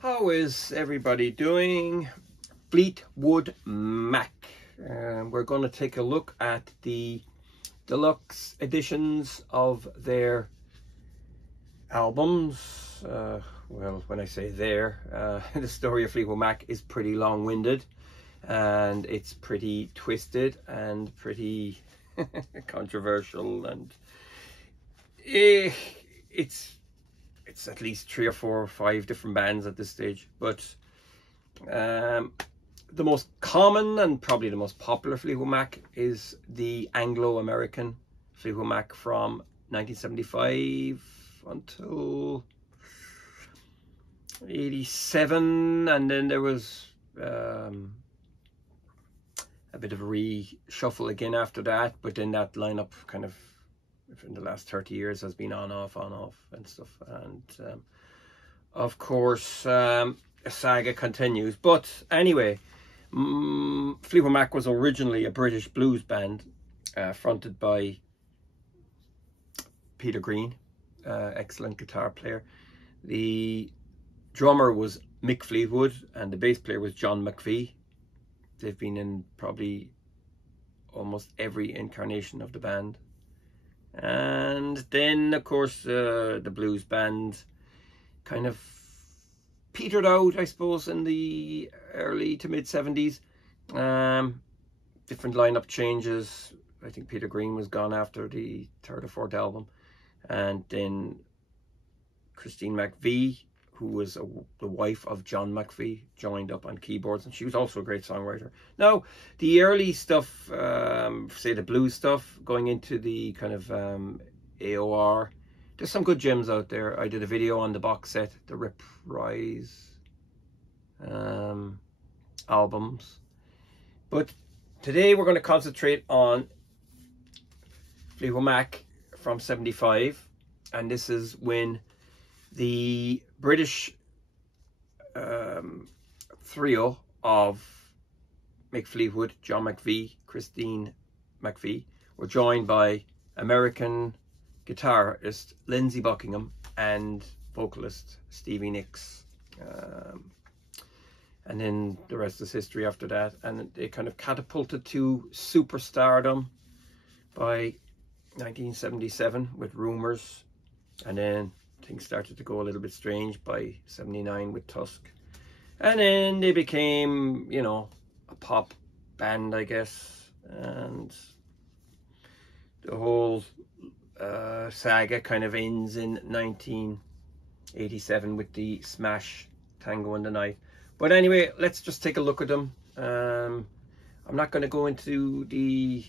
How is everybody doing? Fleetwood Mac. We're going to take a look at the deluxe editions of their albums. Well, when I say the story of Fleetwood Mac is pretty long-winded, and it's pretty twisted and pretty controversial, and it's at least 3 or 4 or 5 different bands at this stage. But the most common and probably the most popular Fleetwood Mac is the Anglo American Fleetwood Mac from 1975 until 87, and then there was a bit of a reshuffle again after that, but then that lineup kind of in the last 30 years has been on off and stuff, and of course a saga continues. But anyway, Fleetwood Mac was originally a British blues band fronted by Peter Green, excellent guitar player. The drummer was Mick Fleetwood and the bass player was John McVie. They've been in probably almost every incarnation of the band. And then of course the blues band kind of petered out, I suppose, in the early to mid 70s. Different lineup changes. I think Peter Green was gone after the 3rd or 4th album, and then Christine McVie, who was the wife of John McVie, joined up on keyboards, and she was also a great songwriter. Now, the early stuff, say the blues stuff, going into the kind of AOR, there's some good gems out there. I did a video on the box set, the Reprise albums. But today we're going to concentrate on Fleetwood Mac from 75, and this is when the British trio of Mick Fleetwood, John McVie, Christine McVie were joined by American guitarist Lindsey Buckingham and vocalist Stevie Nicks, and then the rest is history after that. And they kind of catapulted to superstardom by 1977 with Rumours, and then things started to go a little bit strange by 79 with Tusk, and then they became, you know, a pop band, I guess, and the whole saga kind of ends in 1987 with the smash Tango in the Night. But anyway, let's just take a look at them. I'm not going to go into the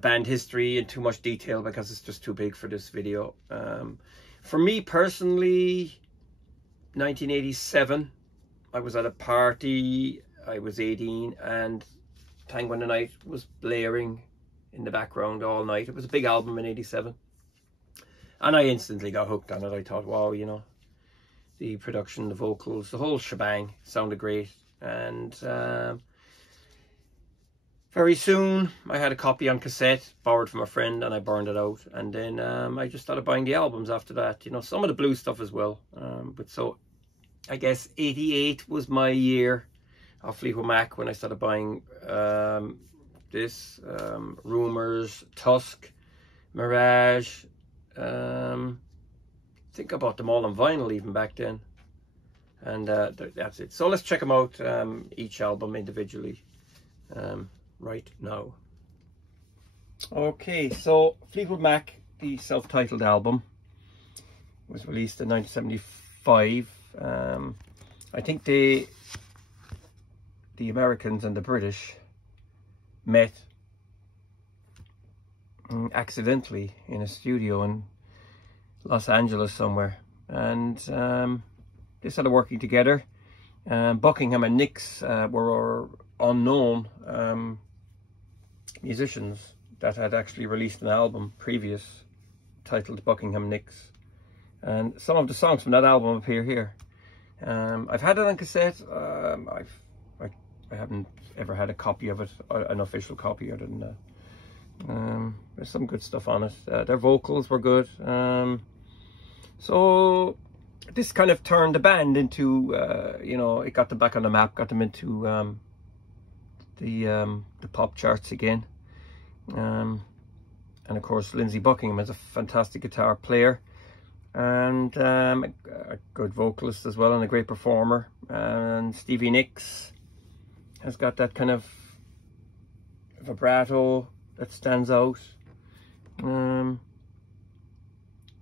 band history in too much detail because it's just too big for this video. For me personally, 1987, I was at a party, I was 18, and Tango in the Night was blaring in the background all night. It was a big album in 87, and I instantly got hooked on it. I thought, wow, you know, the production, the vocals, the whole shebang sounded great. And very soon I had a copy on cassette, borrowed from a friend, and I burned it out. And then I just started buying the albums after that, you know, some of the blues stuff as well. But so I guess 88 was my year of Fleetwood Mac when I started buying this, Rumours, Tusk, Mirage. I think I bought them all on vinyl even back then. And that's it. So let's check them out, each album individually, right now. Okay, so Fleetwood Mac, the self-titled album, was released in 1975. I think the Americans and the British met accidentally in a studio in Los Angeles somewhere, and they started working together. Buckingham and Nicks were unknown musicians that had actually released an album previous titled Buckingham Nicks, and some of the songs from that album appear here. I've had it on cassette. I haven't ever had a copy of it, an official copy other than that. There's some good stuff on it. Their vocals were good. So this kind of turned the band into, you know, it got them back on the map, got them into the pop charts again. And of course, Lindsey Buckingham is a fantastic guitar player, and a good vocalist as well, and a great performer. And Stevie Nicks has got that kind of vibrato that stands out.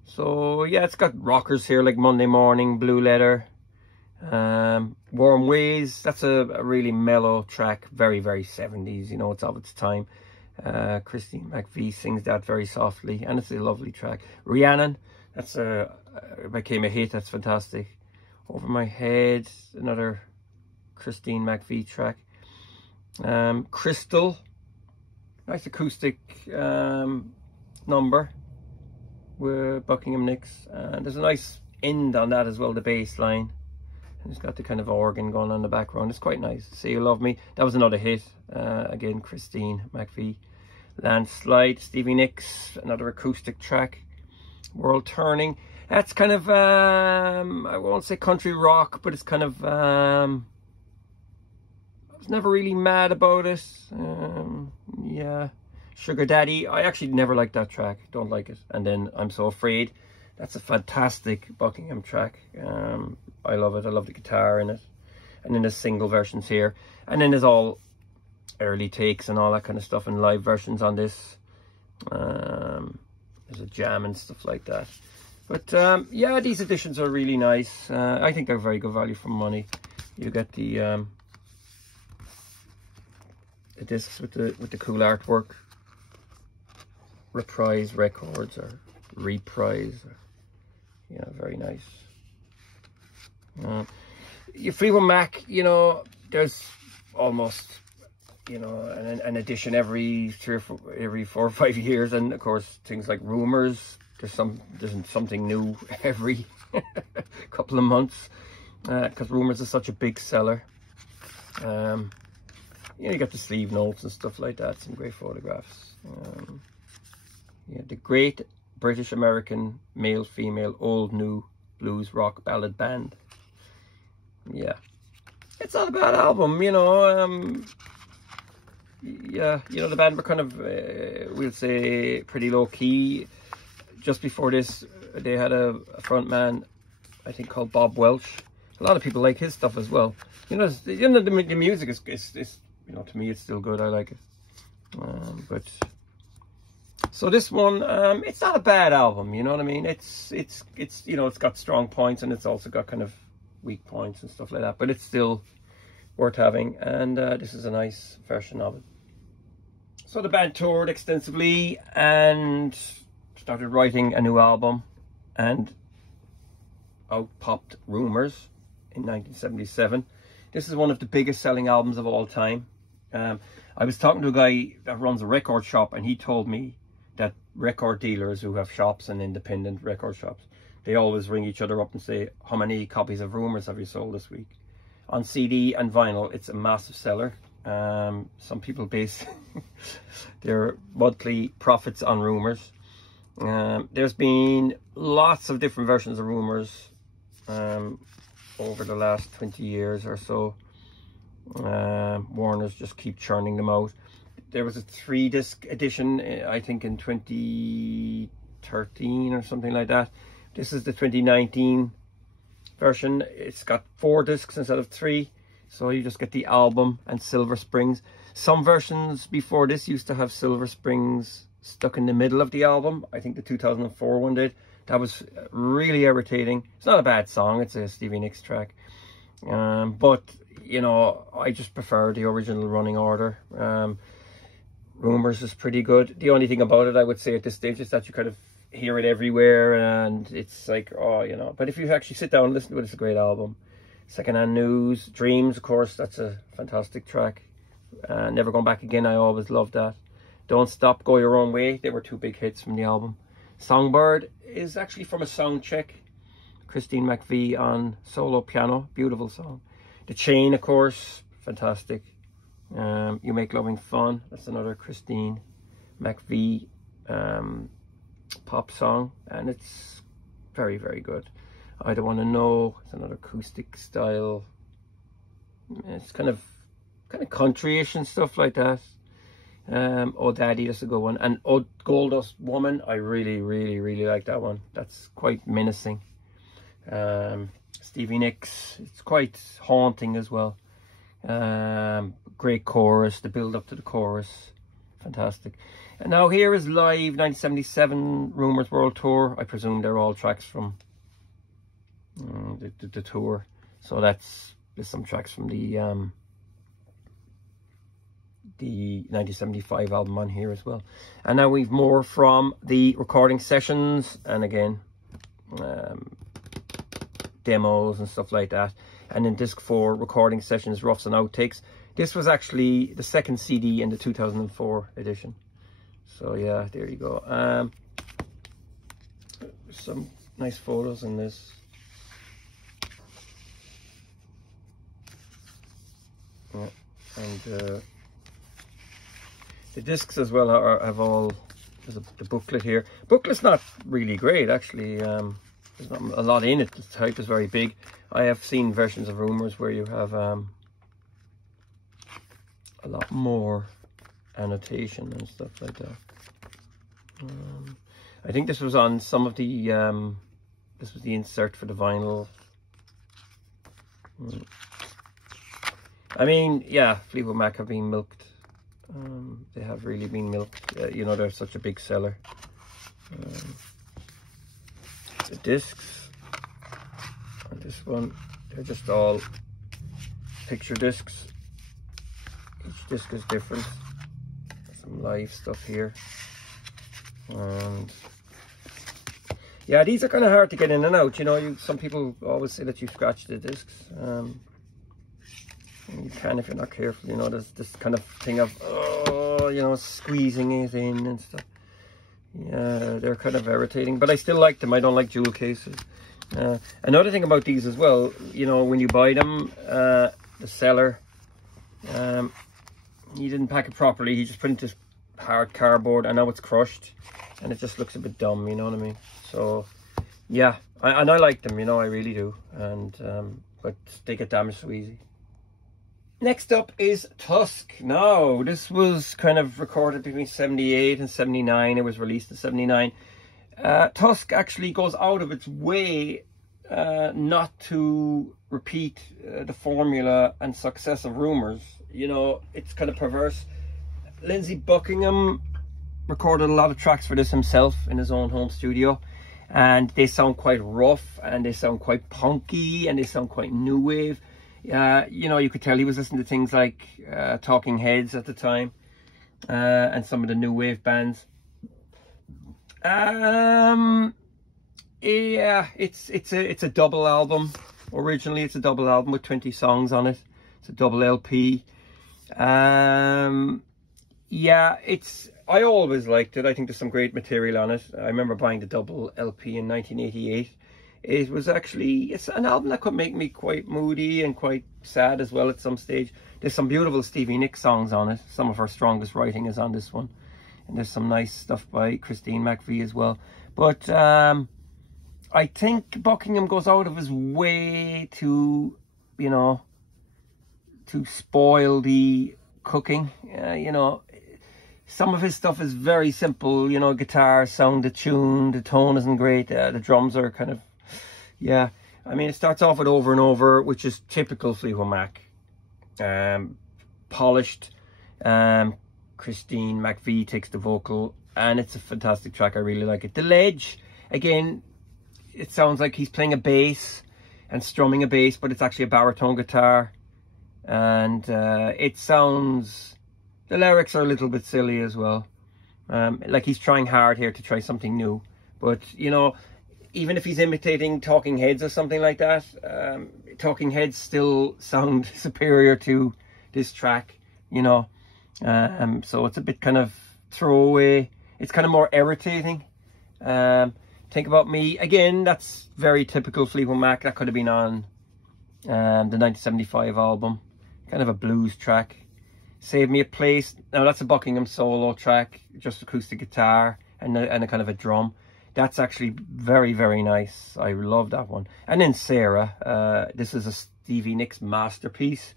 So yeah, it's got rockers here like Monday Morning, Blue Letter, Warm Ways. That's a really mellow track, very 70s, you know, it's of its time. Christine McVie sings that very softly, and it's a lovely track. Rhiannon, that's became a hit, that's fantastic. Over My Head, another Christine McVie track. Crystal, nice acoustic number with Buckingham Nicks, and there's a nice end on that as well, the bass line, and it's got the kind of organ going on in the background. It's quite nice. Say You Love Me, that was another hit, again Christine McVie. Landslide, Stevie Nicks, another acoustic track. World Turning, that's kind of I won't say country rock, but it's kind of I was never really mad about it. Yeah. Sugar Daddy, I actually never liked that track, don't like it. And then I'm So Afraid, that's a fantastic Buckingham track. I love it, I love the guitar in it. And then there's single versions here, and then there's all early takes and all that kind of stuff, and live versions on this. There's a jam and stuff like that. But yeah, these editions are really nice. I think they're very good value for money. You get the discs with the cool artwork. Reprise records, or reprise, or, yeah, very nice. Your Fleetwood Mac, you know, there's almost, you know, an edition every 4 or 5 years, and of course things like Rumors, there's something new every couple of months, because Rumors is such a big seller. You know, you got the sleeve notes and stuff like that, some great photographs. Yeah, the Great British American Male Female Old New Blues Rock Ballad Band. Yeah, it's not a bad album, you know. Yeah, you know, the band were kind of we'll say pretty low key. Just before this, they had a front man, I think, called Bob Welch. A lot of people like his stuff as well. You know, the music is you know, to me it's still good. I like it. But so this one, it's not a bad album, you know what I mean? It's you know, it's got strong points, and it's also got kind of weak points and stuff like that, but it's still worth having, and this is a nice version of it. So the band toured extensively and started writing a new album, and out popped Rumors in 1977. This is one of the biggest selling albums of all time. I was talking to a guy that runs a record shop, and he told me that record dealers who have shops and independent record shops, they always ring each other up and say, how many copies of Rumors have you sold this week? On CD and vinyl, it's a massive seller. Some people base their monthly profits on Rumors. There's been lots of different versions of Rumors over the last 20 years or so. Warner's just keep churning them out. There was a 3-disc edition, I think in 2013 or something like that. This is the 2019 version. It's got 4 discs instead of 3, so you just get the album and Silver Springs. Some versions before this used to have Silver Springs stuck in the middle of the album. I think the 2004 one did. That was really irritating. It's not a bad song, it's a Stevie Nicks track, but you know, I just prefer the original running order. Rumors is pretty good. The only thing about it, I would say at this stage, is that you kind of hear it everywhere, and it's like, oh, you know. But if you actually sit down and listen to it, it's a great album. Secondhand News, Dreams, of course, that's a fantastic track. Never Going Back Again, I always loved that. Don't Stop, Go Your Own Way, they were 2 big hits from the album. Songbird is actually from a sound check. Christine McVie on solo piano, beautiful song. The Chain, of course, fantastic. You Make Loving Fun, that's another Christine McVie pop song, and it's very, very good. I Don't Want to Know. It's another acoustic style. It's kind of country-ish and stuff like that. Oh Daddy, that's a good one. And Oh Goldust Woman, I really like that one. That's quite menacing. Stevie Nicks, it's quite haunting as well. Great chorus, the build up to the chorus, fantastic. And now here is live 1977 Rumours World Tour. I presume they're all tracks from the tour. So there's some tracks from the 1975 album on here as well. And now we've more from the recording sessions, and again demos and stuff like that. And in disc 4, recording sessions, roughs and outtakes. This was actually the second CD in the 2004 edition. So yeah, there you go. Some nice photos in this. Yeah. And the discs as well have all, there's the booklet here. Booklet's not really great actually. There's not a lot in it. The type is very big. I have seen versions of Rumours where you have a lot more annotation and stuff like that. I think this was on some of the this was the insert for the vinyl. I mean, yeah, Fleetwood Mac have been milked. They have really been milked. You know, they're such a big seller. The discs on this one, they're just all picture discs. Each disc is different. Some live stuff here. And yeah, these are kind of hard to get in and out. You know, some people always say that you scratch the discs. You can if you're not careful. You know, there's this kind of thing of, oh, you know, squeezing it in and stuff. Yeah, they're kind of irritating, but I still like them. I don't like jewel cases. Another thing about these as well, you know, when you buy them, the seller, he didn't pack it properly. He just put it into hard cardboard, and now it's crushed, and it just looks a bit dumb. You know what I mean? So, yeah, I like them. You know, I really do. And but they get damaged so easy. Next up is Tusk. Now, this was kind of recorded between 78 and 79. It was released in 79. Tusk actually goes out of its way not to repeat the formula and success of Rumours. You know, it's kind of perverse. Lindsey Buckingham recorded a lot of tracks for this himself in his own home studio. And they sound quite rough, and they sound quite punky, and they sound quite new wave. You know, you could tell he was listening to things like Talking Heads at the time, and some of the new wave bands. Yeah, it's a double album. Originally, it's a double album with 20 songs on it. It's a double LP. Yeah, I always liked it. I think there's some great material on it. I remember buying the double LP in 1988. It was actually, it's an album that could make me quite moody and quite sad as well at some stage. There's some beautiful Stevie Nicks songs on it. Some of her strongest writing is on this one. And there's some nice stuff by Christine McVie as well. But I think Buckingham goes out of his way to, you know, to spoil the cooking. You know, some of his stuff is very simple. You know, guitar sound, the tune, the tone isn't great. The drums are kind of, yeah, I mean, it starts off with Over and Over, which is typical Fleetwood Mac. Polished. Christine McVie takes the vocal, and it's a fantastic track. I really like it. The Ledge, again, it sounds like he's playing a bass and strumming a bass, but it's actually a baritone guitar. And it sounds, the lyrics are a little bit silly as well. Like he's trying hard here to try something new. But, you know, even if he's imitating Talking Heads or something like that, Talking Heads still sound superior to this track, you know. So it's a bit kind of throwaway. It's kind of more irritating. Think About Me, again, that's very typical Fleetwood Mac. That could have been on the 1975 album. Kind of a blues track. Save Me a Place, now that's a Buckingham solo track, just acoustic guitar and a kind of a drum. That's actually very, very nice. I love that one. And then Sarah, this is a Stevie Nicks masterpiece,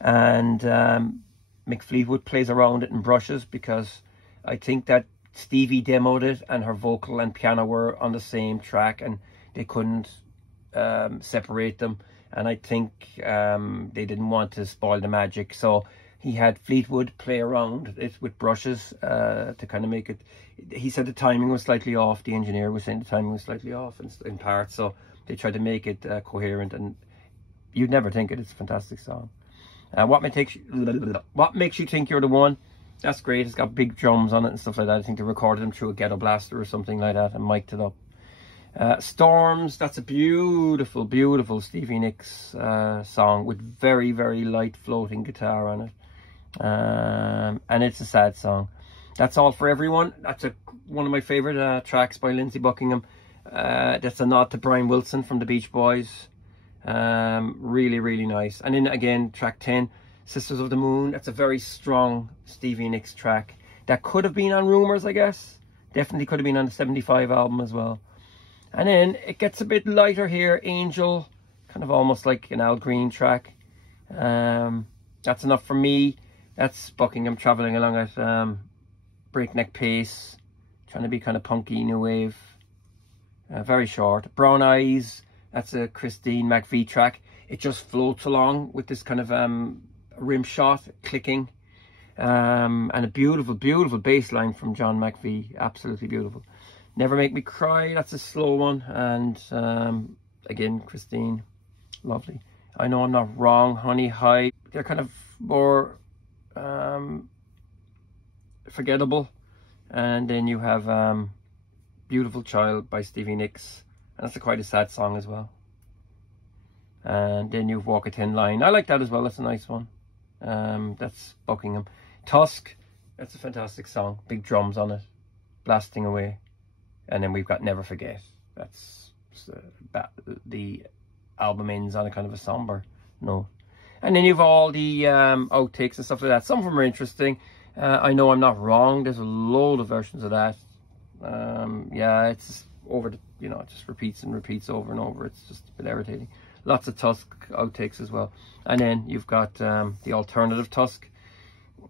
and Mick Fleetwood plays around it and brushes, because I think that Stevie demoed it and her vocal and piano were on the same track and they couldn't separate them, and I think they didn't want to spoil the magic, so he had Fleetwood play around it with brushes to kind of make it. He said the timing was slightly off. The engineer was saying the timing was slightly off in parts, so they tried to make it coherent, and you'd never think it. It's a fantastic song. What makes you think you're the one? That's great. It's got big drums on it and stuff like that. I think they recorded them through a ghetto blaster or something like that and mic'd it up. Storms, that's a beautiful, beautiful Stevie Nicks song with very, very light floating guitar on it. And it's a sad song. That's All for Everyone. That's one of my favorite tracks by Lindsey Buckingham. That's a nod to Brian Wilson from the Beach Boys. Really, really nice. And then again, track 10, Sisters of the Moon. That's a very strong Stevie Nicks track. That could have been on Rumours, I guess. Definitely could have been on the 75 album as well. And then it gets a bit lighter here. Angel, kind of almost like an Al Green track. That's Enough for Me. That's Buckingham traveling along at breakneck pace, trying to be kind of punky, new wave. Very short. Brown Eyes, that's a Christine McVie track. It just floats along with this kind of rim shot clicking. And a beautiful, beautiful bass line from John McVie. Absolutely beautiful. Never Make Me Cry, that's a slow one. And again, Christine, lovely. I Know I'm Not Wrong, Honey High. They're kind of more forgettable. And then you have Beautiful Child by Stevie Nicks. And that's quite a sad song as well. And then you Walk a Thin Line. I like that as well, that's a nice one. That's Buckingham. Tusk, that's a fantastic song. Big drums on it, blasting away. And then we've got Never Forget. That's the album ends on a kind of a somber note. And then you've all the outtakes and stuff like that. Some of them are interesting. I Know I'm Not Wrong. There's a load of versions of that. Yeah, it's just over the, you know, it just repeats and repeats over and over. It's just a bit irritating. Lots of Tusk outtakes as well. And then you've got the alternative Tusk.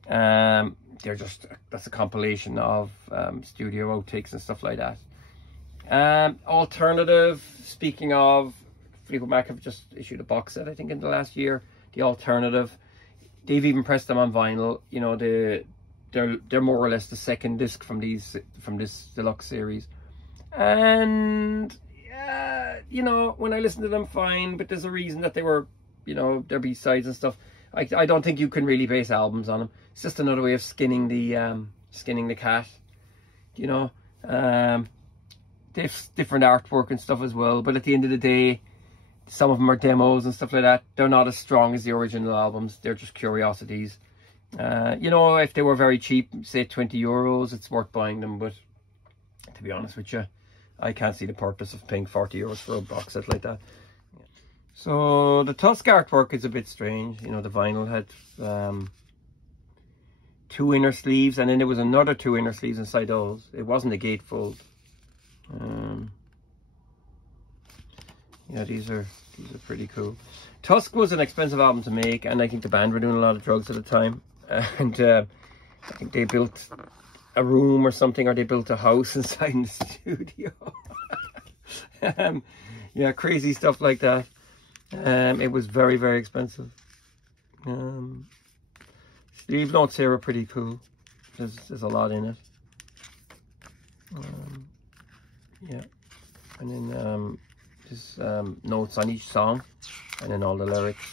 They're just, that's a compilation of studio outtakes and stuff like that. Alternative, speaking of, Fleetwood Mac have just issued a box set, I think, in the last year. The Alternative, they've even pressed them on vinyl. You know, they're more or less the second disc from this deluxe series. And you know, when I listen to them, fine, but there's a reason that they were, you know, their B-sides and stuff. I don't think you can really base albums on them. It's just another way of skinning the cat, you know. They've different artwork and stuff as well, but at the end of the day, some of them are demos and stuff like that. They're not as strong as the original albums. They're just curiosities. You know, if they were very cheap, say 20 euros, it's worth buying them, but to be honest with you, I can't see the purpose of paying 40 euros for a box set like that. So the Tusk artwork is a bit strange. You know, the vinyl had 2 inner sleeves, and then there was another 2 inner sleeves inside those. It wasn't a gatefold. Yeah, these are pretty cool. Tusk was an expensive album to make, and I think the band were doing a lot of drugs at the time. And I think they built a room or something, or they built a house inside the studio. Yeah, crazy stuff like that. It was very, very expensive. Sleeve notes here are pretty cool. There's a lot in it. Yeah, and then just notes on each song, and then all the lyrics.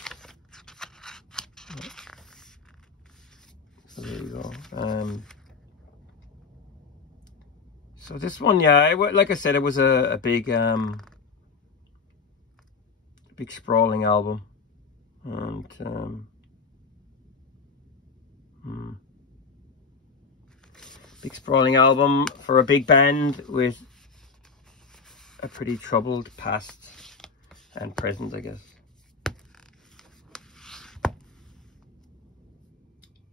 So there you go. So this one, yeah, like I said, it was a big big sprawling album, and big sprawling album for a big band with a pretty troubled past and present, I guess.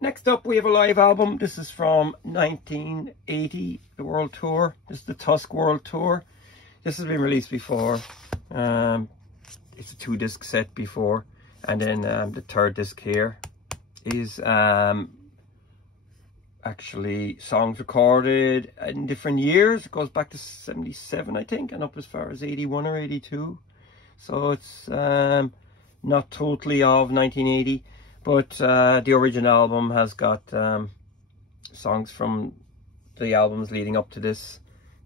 Next up, we have a live album. This is from 1980, the World Tour. This is the Tusk World Tour. This has been released before. It's a 2-disc set before. And then the 3rd disc here is actually songs recorded in different years. It goes back to 77, I think, and up as far as 81 or 82. So it's not totally of 1980. But the original album has got songs from the albums leading up to this.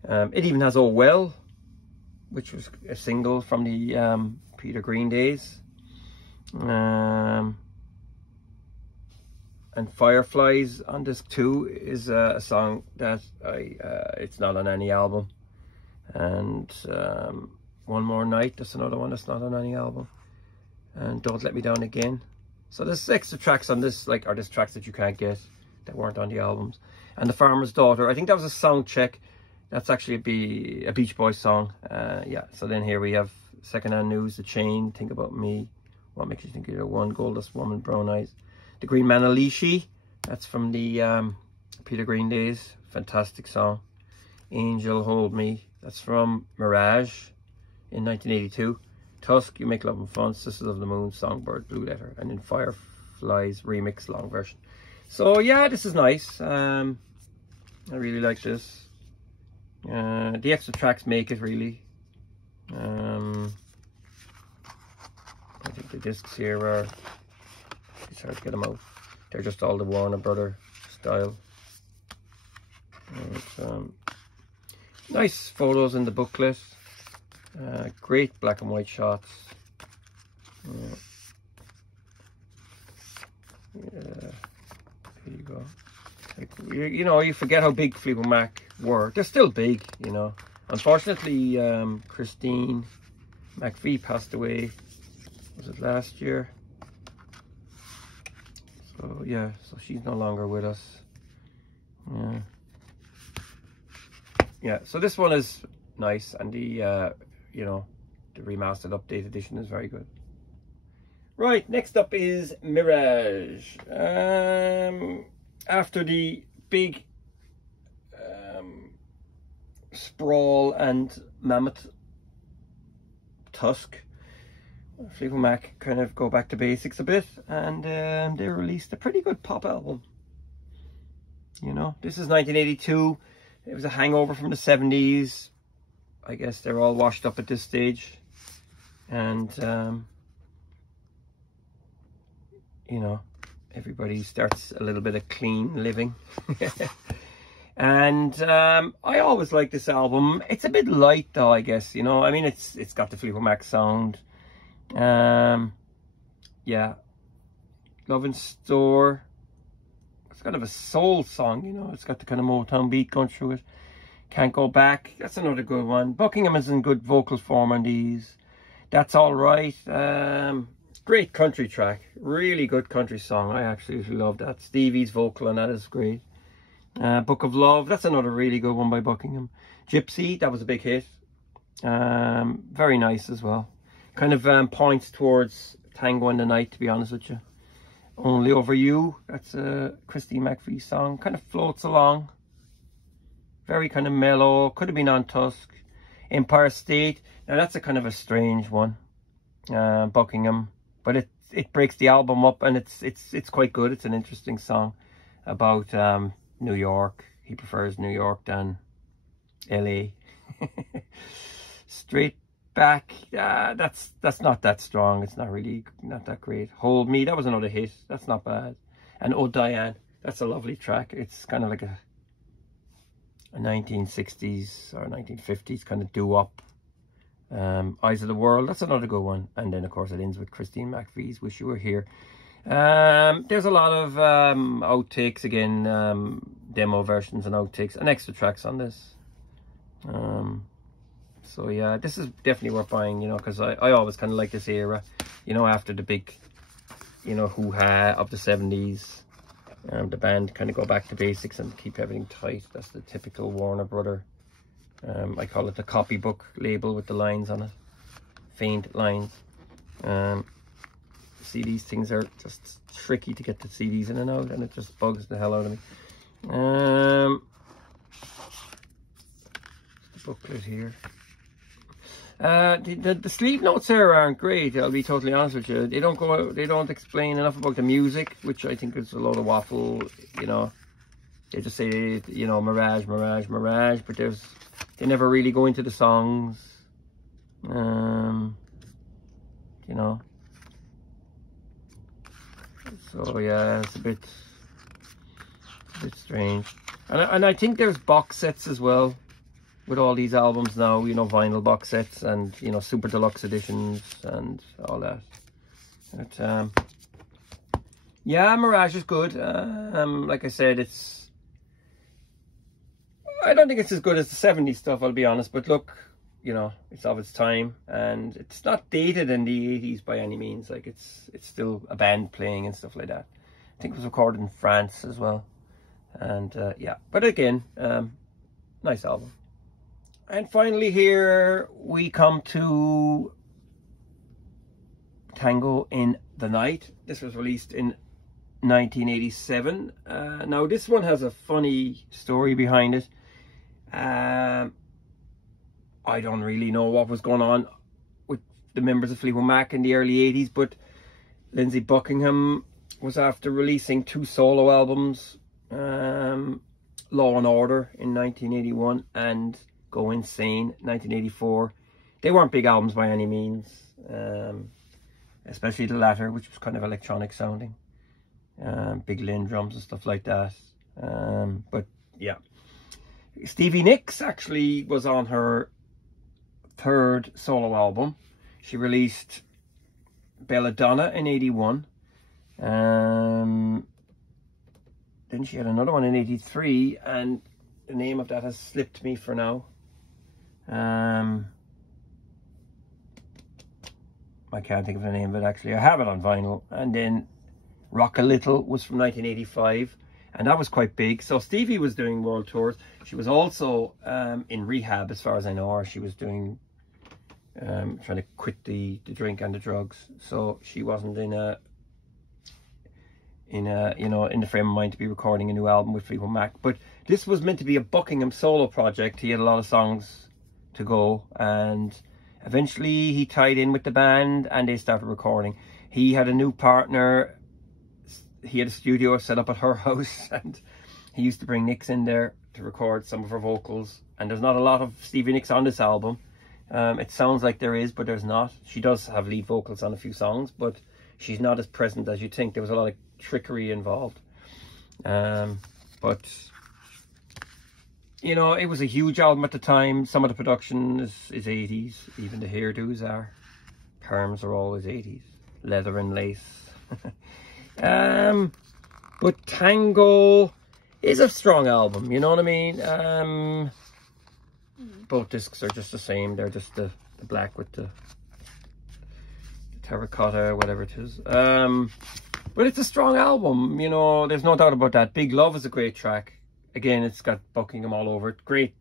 It even has Oh Well, which was a single from the Peter Green days. And Fireflies on disc 2 is a song that it's not on any album. And One More Night, that's another one that's not on any album. And Don't Let Me Down Again. So there's extra tracks on this, like, or there's tracks that you can't get that weren't on the albums. And The Farmer's Daughter, I think that was a song check. That's actually a Beach Boys song. Yeah, so then here we have Secondhand News, The Chain, Think About Me, What Makes You Think You're the One, Goldust Woman, Brown Eyes. The Green Man Alishi, that's from the Peter Green days, fantastic song. Angel Hold Me, that's from Mirage in 1982. Tusk, You Make Love and Fun, Sisters of the Moon, Songbird, Blue Letter, and then Fireflies remix long version. So yeah, this is nice. I really like this. The extra tracks make it really. I think the discs here are, it's hard to get them out. They're just all the Warner Brother style. And, nice photos in the booklet. Great black and white shots. Here you go. Like, you know, you forget how big Fleetwood Mac were. They're still big, you know. Unfortunately, Christine McVie passed away. Was it last year? So yeah, so she's no longer with us. Yeah. So this one is nice, and the you know, the remastered update edition is very good. Right, next up is Mirage. After the big sprawl and mammoth Tusk, Fleetwood Mac kind of go back to basics a bit, and they released a pretty good pop album. You know, this is 1982. It was a hangover from the 70s. I guess they're all washed up at this stage, and you know, everybody starts a little bit of clean living. And I always like this album. It's a bit light though, I guess, you know. I mean, it's got the Fleetwood Mac sound. Yeah, Love in Store, it's kind of a soul song, you know. It's got the kind of Motown beat going through it. Can't Go Back, that's another good one. Buckingham is in good vocal form on these. That's All Right. Great country track, really good country song. I absolutely love that. Stevie's vocal on that is great. Book of Love, that's another really good one by Buckingham. Gypsy, that was a big hit. Very nice as well. Kind of points towards Tango in the Night, to be honest with you. Only Over You, that's a Christine McVie song. Kind of floats along. Very kind of mellow, could have been on Tusk. Empire State, now that's a kind of a strange one. Buckingham, but it breaks the album up, and it's quite good. It's an interesting song about New York. He prefers New York than LA. Straight Back, that's not that strong. It's not that great. Hold Me, that was another hit. That's not bad. And Oh Diane, that's a lovely track. It's kind of like a 1960s or 1950s kind of doo-wop. Eyes of the World, that's another good one. And then of course it ends with Christine McVie's Wish You Were Here. There's a lot of outtakes again, demo versions and outtakes and extra tracks on this. So yeah, this is definitely worth buying, you know, because I always kind of like this era, you know, after the big, you know, hoo-ha of the 70s. The band kind of go back to basics and keep everything tight. That's the typical Warner Brother. I call it the copybook label with the lines on it. Faint lines. See, these things are just tricky to get the CDs in and out, and it just bugs the hell out of me. The booklet here. The sleeve notes there aren't great, I'll be totally honest with you. They don't explain enough about the music, which I think is a load of waffle, you know. They just say, you know, Mirage, Mirage, Mirage, but they never really go into the songs. You know. So yeah, it's a bit strange. And I think there's box sets as well with all these albums now, you know, vinyl box sets and, you know, super deluxe editions and all that. But, yeah, Mirage is good. Like I said, I don't think it's as good as the 70s stuff, I'll be honest, but look, you know, it's of its time, and it's not dated in the 80s by any means. Like, it's still a band playing and stuff like that. I think it was recorded in France as well. And yeah, but again, nice album. And finally here we come to Tango in the Night. This was released in 1987. Now this one has a funny story behind it. I don't really know what was going on with the members of Fleetwood Mac in the early 80s, but Lindsey Buckingham was after releasing 2 solo albums, Law and Order in 1981 and Go Insane 1984. They weren't big albums by any means, especially the latter, which was kind of electronic sounding, big Lynn drums and stuff like that. But yeah, Stevie Nicks actually was on her 3rd solo album. She released Belladonna in 81. Then she had another one in 83, and the name of that has slipped me for now. I can't think of the name of it actually. I have it on vinyl. And then Rock a Little was from 1985, and that was quite big. So Stevie was doing world tours. She was also in rehab, as far as I know, or she was doing trying to quit the drink and the drugs. So she wasn't in you know, in the frame of mind to be recording a new album with Fleetwood Mac. But this was meant to be a Buckingham solo project. He had a lot of songs to go, and eventually he tied in with the band and they started recording. He had a new partner. He had a studio set up at her house, and he used to bring Nicks in there to record some of her vocals. And there's not a lot of Stevie Nicks on this album. It sounds like there is, but there's not. She does have lead vocals on a few songs, but she's not as present as you think. There was a lot of trickery involved. But you know, it was a huge album at the time. Some of the production is 80s. Even the hairdos are. Perms are always 80s. Leather and lace. But Tango is a strong album, you know what I mean? Both discs are just the same. They're just the black with the terracotta or whatever it is. But it's a strong album, you know, there's no doubt about that. Big Love is a great track. Again, it's got Buckingham all over it. Great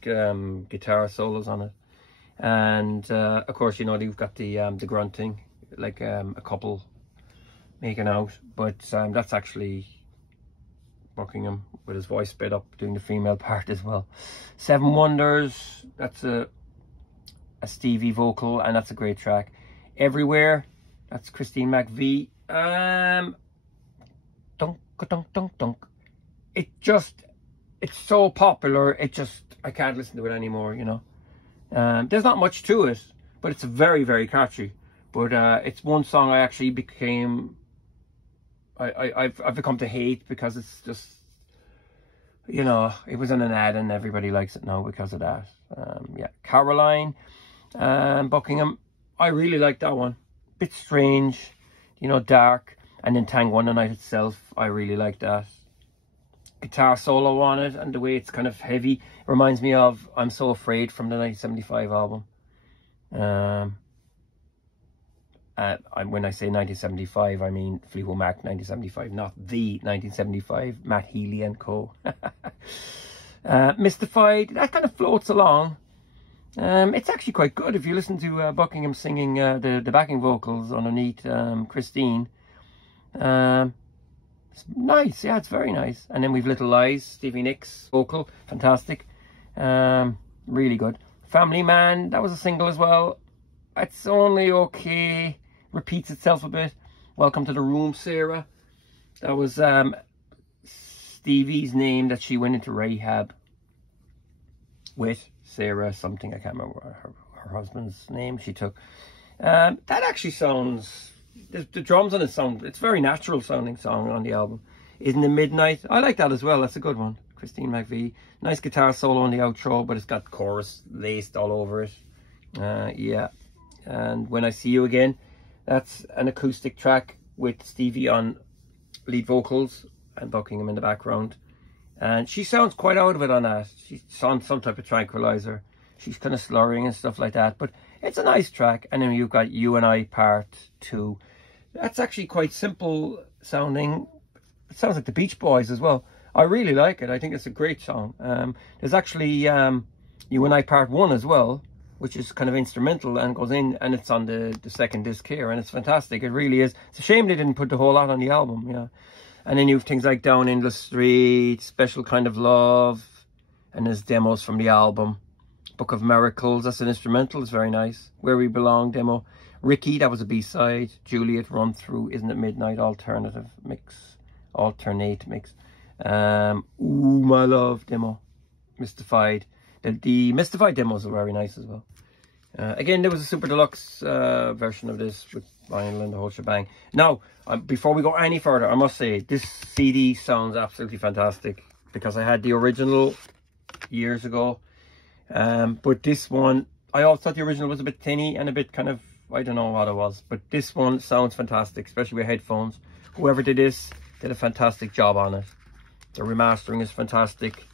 guitar solos on it. And of course, you know, you've got the grunting, like a couple making out, but that's actually Buckingham with his voice sped up doing the female part as well. Seven Wonders, that's a Stevie vocal, and that's a great track. Everywhere, that's Christine McVie. Dunk dunk dunk dunk. It's so popular, I can't listen to it anymore, you know. There's not much to it, but it's very, very catchy. But it's one song I actually became, I've become to hate, because it's just, you know, it was in an ad and everybody likes it now because of that. Yeah, Caroline, Buckingham, I really like that one. Bit strange, you know, dark. And then Tango on the Night itself, I really like that. Guitar solo on it, and the way it's kind of heavy reminds me of I'm So Afraid from the 1975 album. When I say 1975, I mean Fleetwood Mac 1975, not the 1975 Matt Healy and Co. Mystified, that kind of floats along. It's actually quite good if you listen to Buckingham singing the backing vocals underneath Christine. It's nice, yeah, it's very nice. And then we've Little Lies, Stevie Nicks vocal, fantastic, really good. Family Man, that was a single as well. It's only okay, repeats itself a bit. Welcome to the Room, Sarah. That was Stevie's name that she went into rehab with. Sarah something, I can't remember her husband's name she took. That actually sounds, the drums on it sound, it's very natural sounding song on the album. Isn't It Midnight? I like that as well, that's a good one. Christine McVie. Nice guitar solo on the outro, but it's got chorus laced all over it. Yeah. And When I See You Again, that's an acoustic track with Stevie on lead vocals and Buckingham in the background. And she sounds quite out of it on that. She's on some type of tranquilizer. She's kind of slurring and stuff like that. But it's a nice track. And then you've got You and I Part 2. That's actually quite simple sounding. It sounds like the Beach Boys as well. I really like it. I think it's a great song. There's actually You and I Part 1 as well, which is kind of instrumental and goes in, and it's on the second disc here, and it's fantastic. It really is. It's a shame they didn't put the whole lot on the album, yeah. And then you have things like Down in the Street, Special Kind of Love, and there's demos from the album. Book of Miracles, that's an instrumental, it's very nice. Where We Belong demo. Ricky, that was a B-side. Juliet, Run Through, Isn't It Midnight, alternate mix. Ooh, My Love demo. Mystified. The Mystified demos are very nice as well. Again, there was a super deluxe version of this with vinyl and the whole shebang. Now, before we go any further, I must say this CD sounds absolutely fantastic, because I had the original years ago, but this one, I always thought the original was a bit tinny and a bit kind of, I don't know what it was, but this one sounds fantastic, especially with headphones. Whoever did this did a fantastic job on it. The remastering is fantastic.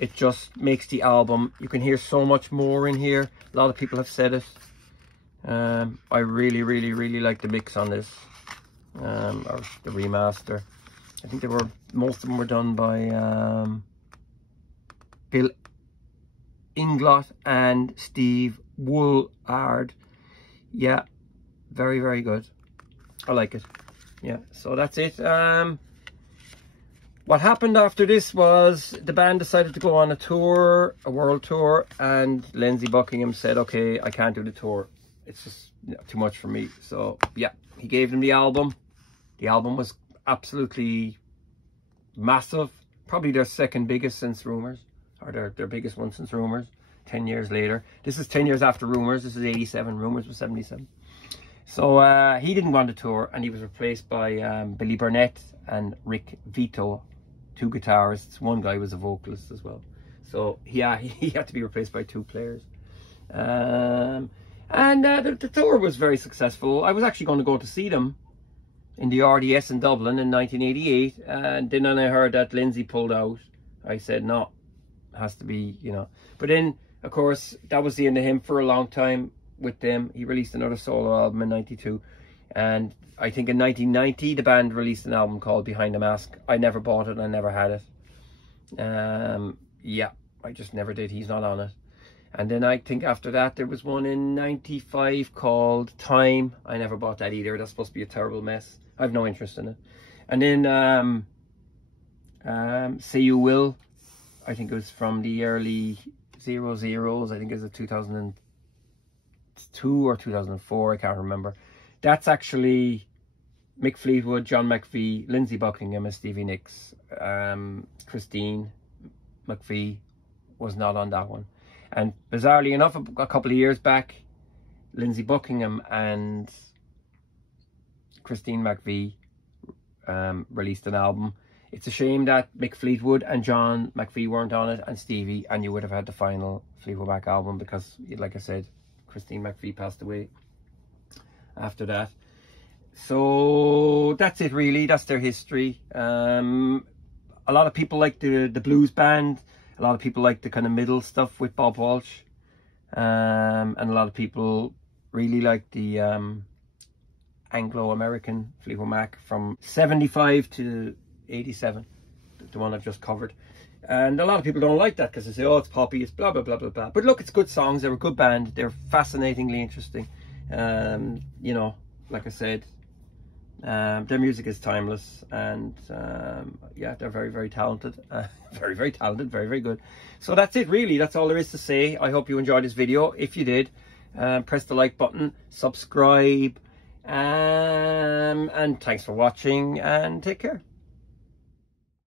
It just makes the album, you can hear so much more in here. A lot of people have said it. I really like the mix on this, or the remaster. I think most of them were done by Bill Inglot and Steve Woolard. Yeah, very good. I like it. Yeah, so that's it. What happened after this was the band decided to go on a tour, a world tour, and Lindsey Buckingham said, okay, I can't do the tour. It's just too much for me. So yeah, he gave them the album. The album was absolutely massive. Probably their second biggest since Rumours, or their biggest one since Rumours, 10 years later. This is 10 years after Rumours. This is 87. Rumours was 77. So he didn't want to tour, and he was replaced by Billy Burnett and Rick Vito, two guitarists. One guy was a vocalist as well. So yeah, he had to be replaced by two players. The tour was very successful. I was actually going to go to see them in the RDS in Dublin in 1988, and then when I heard that Lindsey pulled out, I said no, it has to be, you know. But then of course that was the end of him for a long time with them. He released another solo album in 92, and I think in 1990 the band released an album called Behind the Mask. I never bought it, I never had it. Yeah, I just never did. He's not on it. And then I think after that there was one in 95 called Time. I never bought that either. That's supposed to be a terrible mess. I have no interest in it. And then Say You Will, I think it was from the early 00s. I think it was a 2002 or 2004, I can't remember. That's actually Mick Fleetwood, John McVie, Lindsey Buckingham and Stevie Nicks. Christine McVie was not on that one. And bizarrely enough, a couple of years back, Lindsey Buckingham and Christine McVie released an album. It's a shame that Mick Fleetwood and John McVie weren't on it, and Stevie, and you would have had the final Fleetwood Mac album, because, like I said, Christine McVie passed away after that. So that's it really. That's their history. A lot of people like the blues band. A lot of people like the kind of middle stuff with Bob Walsh. And a lot of people really like the Anglo American Fleetwood Mac from 75 to 87, the one I've just covered. And a lot of people don't like that because they say, oh, it's poppy, it's blah, blah, blah, blah, blah. But look, it's good songs. They're a good band. They're fascinatingly interesting. You know, like I said, their music is timeless. And yeah, they're very, very talented. Very, very talented. Very, very good. So that's it, really. That's all there is to say. I hope you enjoyed this video. If you did, press the like button, subscribe, and thanks for watching, and take care.